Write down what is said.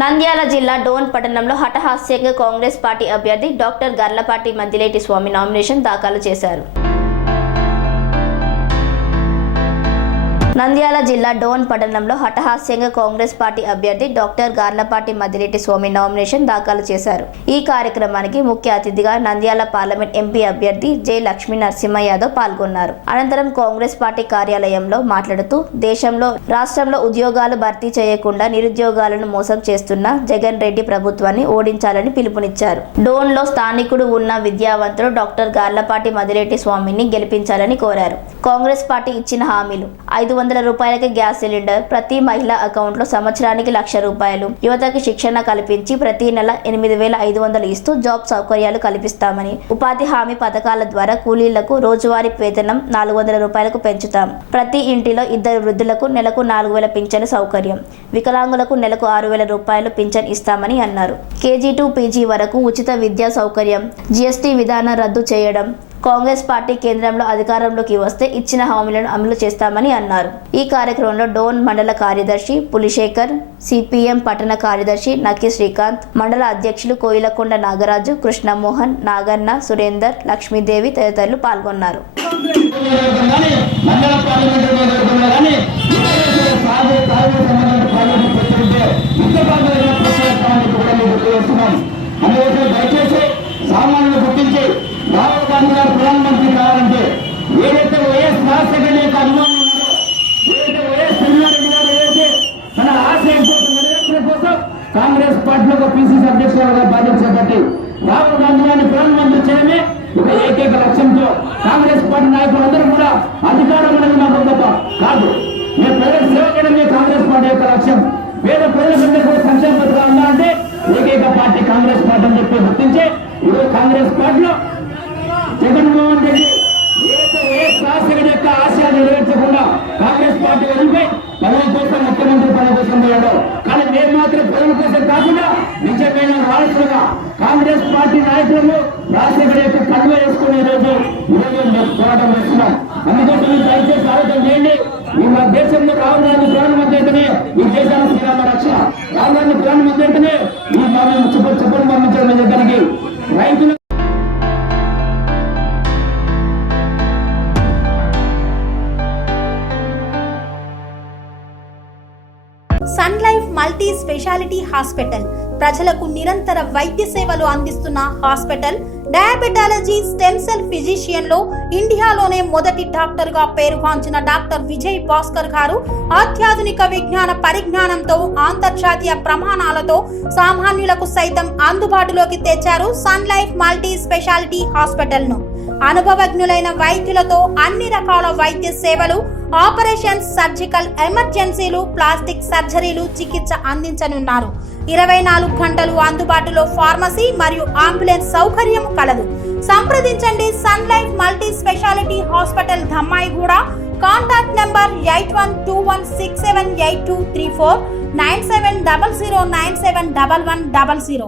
నంద్యాల జిల్లా డోన్ పట్టణంలో హఠాత్తుగా కాంగ్రెస్ పార్టీ అభ్యర్థి డాక్టర్ గర్లపాటి మందిలేటి స్వామి నామినేషన్ దాఖలు చేశారు. నంద్యాల జిల్లా డోన్ పట్టణంలో హఠాత్తుగా కాంగ్రెస్ పార్టీ అభ్యర్థి డాక్టర్ గర్లపాటి మందిలేటి స్వామి నామినేషన్ దాఖలు చేశారు. ఈ కార్యక్రమానికి ముఖ్య అతిథిగా నంద్యాల పార్లమెంట్ ఎంపీ అభ్యర్థి జె లక్ష్మీ నరసింహ యాదవ్ పాల్గొన్నారు. అనంతరం కాంగ్రెస్ పార్టీ కార్యాలయంలో మాట్లాడుతూ రాష్ట్రంలో ఉద్యోగాలు భర్తీ చేయకుండా నిరుద్యోగాలను మోసం చేస్తున్న జగన్ రెడ్డి ప్రభుత్వాన్ని ఓడించాలని పిలుపునిచ్చారు. డోన్ లో స్థానికుడు ఉన్న విద్యావంతుడు డాక్టర్ గర్లపాటి మందిలేటి స్వామిని గెలిపించాలని కోరారు. కాంగ్రెస్ పార్టీ ఇచ్చిన హామీలు 500 రూపాయలకి గ్యాస్ సిలిండర్, ప్రతి మహిళా అకౌంట్ లో సంవత్సరానికి 1,00,000 రూపాయలు, యువతకి శిక్షణ కల్పించి ప్రతి నెల 8,500 ఇస్తూ జాబ్ సౌకర్యాలు కల్పిస్తామని, ఉపాధి హామీ పథకాల ద్వారా కూలీలకు రోజువారీ వేతనం 400 రూపాయలకు పెంచుతాం, ప్రతి ఇంటిలో 2 వృద్ధులకు నెలకు 4,000 పింఛను సౌకర్యం, వికలాంగులకు నెలకు 6,000 రూపాయలు పింఛన్ ఇస్తామని అన్నారు. KG to PG వరకు ఉచిత విద్యా సౌకర్యం, GST విధానం రద్దు చేయడం, కాంగ్రెస్ పార్టీ కేంద్రంలో అధికారంలోకి వస్తే ఇచ్చిన హామీలను అమలు చేస్తామని అన్నారు. ఈ కార్యక్రమంలో డోన్ మండల కార్యదర్శి పులిశేఖర్, CPM పట్టణ కార్యదర్శి నకి శ్రీకాంత్, మండల అధ్యక్షులు కోయిలకొండ నాగరాజు, కృష్ణమోహన్, నాగన్న, సురేందర్, లక్ష్మీదేవి తదితరులు పాల్గొన్నారు. రాహుల్ గాంధీ గారు ప్రధానమంత్రి కావాలంటే ఏదైతే వైఎస్ రాజశేఖర యొక్క అభిమానులు ఉన్నారో, ఏదైతే వైఎస్ చంద్రారెడ్డి గారు ఏదైతే తన ఆశయం కోసం నెరవేర్చడం కోసం కాంగ్రెస్ పార్టీలో PCC అధ్యక్షులుగా బాధ్యత చేపట్టి రాహుల్ గాంధీ గారిని ప్రధానమంత్రి చేయడమే ఒక ఏకైక లక్ష్యంతో కాంగ్రెస్ పార్టీ నాయకులందరూ కూడా అధికారం అనేది మాకు గొప్ప కాదు, మేము ప్రజలకు సేవ చేయడమే కాంగ్రెస్ పార్టీ యొక్క లక్ష్యం. పేద ప్రజలందరూ కూడా సంక్షేమ పథకాలు ఉండాలంటే ఏకైక పార్టీ కాంగ్రెస్ పార్టీ అని చెప్పి గుర్తించి ఈరోజు కాంగ్రెస్ పార్టీలో జగన్మోహన్ రెడ్డి ఏదైతే వైఎస్ రాజశేఖర యొక్క ఆశయాలు నెరవేర్చకుండా కాంగ్రెస్ పార్టీ వెళ్ళిపోయి పదవి కోసం ముఖ్యమంత్రి పదవి కోసం పోయాడు. కానీ మేము మాత్రం ప్రజల కోసం కాకుండా నిజమైన వారసులుగా కాంగ్రెస్ పార్టీ నాయకులను రాజశేఖర యొక్క పదవి వేసుకుని ఈరోజు పోరాటం చేస్తున్నాం. అందుకోసం దయచేసి ఆలోచన చేయండి. ఈ మన దేశంలో రాహుల్ గాంధీ ప్రధానమంత్రి అయితేనే ఈ దేశానికి శ్రీరామ రక్షణ, రాహుల్ గాంధీ ప్రధానమంత్రి అయితేనే ఈ చెప్పలు పంపించడం దానికి రైతులు Sun Life multi speciality hospital ప్రజలకు నిరంతర వైద్య సేవలు అందిస్తున్న hospital. Diabetology, stem cell physician లో ఇండియాలోనే మొదటి డాక్టర్ గా పేరుగాంచిన డాక్టర్ విజయ్ భాస్కర్ గారు అత్యాధునిక విజ్ఞాన పరిజ్ఞానంతో అంతర్జాతీయ ప్రమాణాలతో సామాన్యులకు సైతం అందుబాటులోకి తెచ్చారు Sun Life multi speciality hospital ను. అనుభవజ్ఞులైన వైద్యులతో అన్ని రకాల వైద్య సేవలు, ఆపరేషన్స్, సర్జికల్ ఎమర్జెన్సీలు, ప్లాస్టిక్ సర్జరీలు, చికిత్స అందించనున్నారు. 24 గంటలు అందుబాటులో ఫార్మసీ మరియు అంబులెన్స్ సౌకర్యం కలదు. సంప్రదించండి Sun Life multi speciality hospital, Dhammaiguda. Contact number 8121678234, 9700971100.